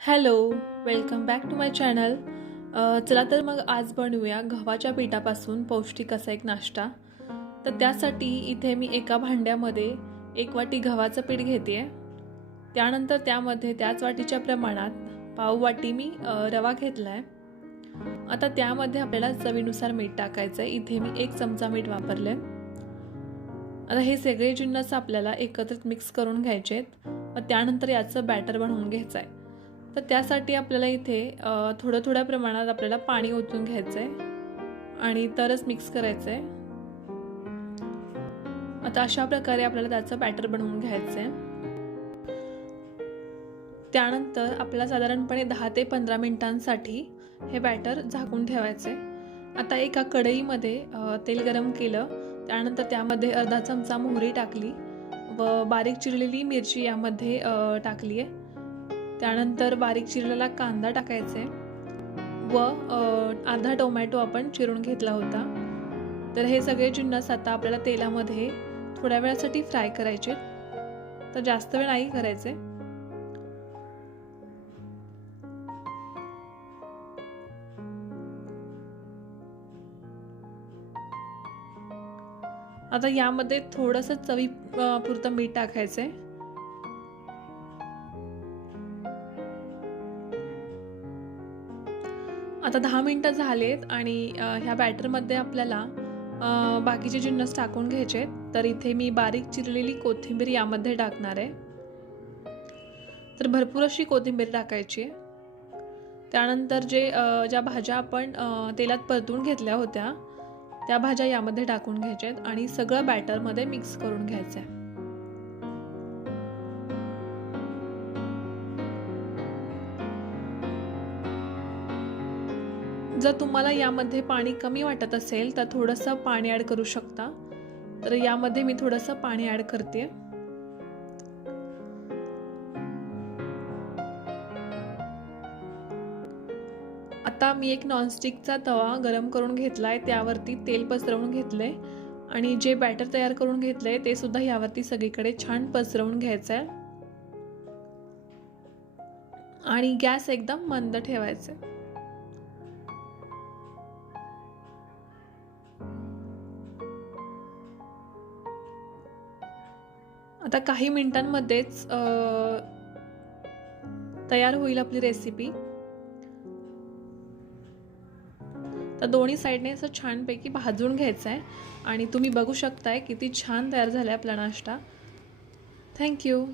Hello, welcome back to my channel. चला तर मग आज बनवूया गव्हाच्या पिठापासून पौष्टिक असा एक नाश्ता. तर त्यासाठी इथे मी एका भांड्यामध्ये 1 वाटी गव्हाचं पीठ घेते. त्यानंतर त्यामध्ये त्याच वाटीच्या प्रमाणात पाव वाटी मी रवा घेतला आहे. आता त्यामध्ये आपल्याला चवीनुसार मीठ टाकायचं आहे. इथे मी 1 चमचा मीठ वापरले. आता हे सगळे जिन्नस आपल्याला एकत्रित मिक्स करून घ्यायचे आहेत. त्यानंतर याचं बॅटर बनवून घ्यायचं आहे. तर त्यासाठी आपल्याला इथे थोड्या प्रमाणात आपल्याला पाणी ओतून घ्यायचं आहे आणि तरच मिक्स करायचं आहे. आता अशा प्रकारे आपल्याला त्याचं बॅटर बनवून घ्यायचं आहे. त्यानंतर आपल्याला साधारणपणे 10 ते 15 मिनिटांसाठी हे बॅटर झाकून ठेवायचं आहे. आता एका कढईमध्ये तेल गरम केलं. त्यानंतर त्यामध्ये अर्धा चमचा मोहरी टाकली व बारीक चिरलेली मिरची यामध्ये टाकली आहे. त्यानंतर बारीक चिरलेला कांदा टाकायचा आहे व अर्धा टोमॅटो आपण चिरून घेतला होता. तर हे सगळे जिन्नस आता आपल्याला तेलामध्ये थोड्या वेळासाठी फ्राय करायचे, तर जास्त वेळ नाही करायचे. आता यामध्ये थोडंसं चवी पुरतं मीठ टाकायचं आहे. आता 10 मिनिटं झालेत आणि ह्या बॅटरमध्ये आपल्याला बाकीचे जिन्नस टाकून घ्यायचे. तर इथे मी बारीक चिरलेली कोथिंबीर यामध्ये टाकणार आहे. तर भरपूर अशी कोथिंबीर टाकायची आहे. त्यानंतर ज्या भाज्या आपण तेलात परतून घेतल्या होत्या त्या भाज्या यामध्ये टाकून घ्यायच्या आहेत आणि सगळं बॅटरमध्ये मिक्स करून घ्यायचं आहे. जर तुम्हाला यामध्ये पाणी कमी वाटत असेल तर थोडंसं पाणी ॲड करू शकता. तर यामध्ये मी थोडंसं पाणी ॲड करते. आता मी एक नॉनस्टिकचा तवा गरम करून घेतलाय. त्यावरती तेल पसरवून घेतलंय आणि जे बॅटर तयार करून घेतलंय ते सुद्धा यावरती सगळीकडे छान पसरवून घ्यायचं आहे आणि गॅस एकदम मंद ठेवायचा आहे. आता काही मिनिटांमध्येच तयार होईल आपली रेसिपी. तर दोन्ही साईडने असं छानपैकी भाजून घ्यायचं आहे आणि तुम्ही बघू शकताय किती छान तयार झालाय आपला नाश्ता. थँक्यू.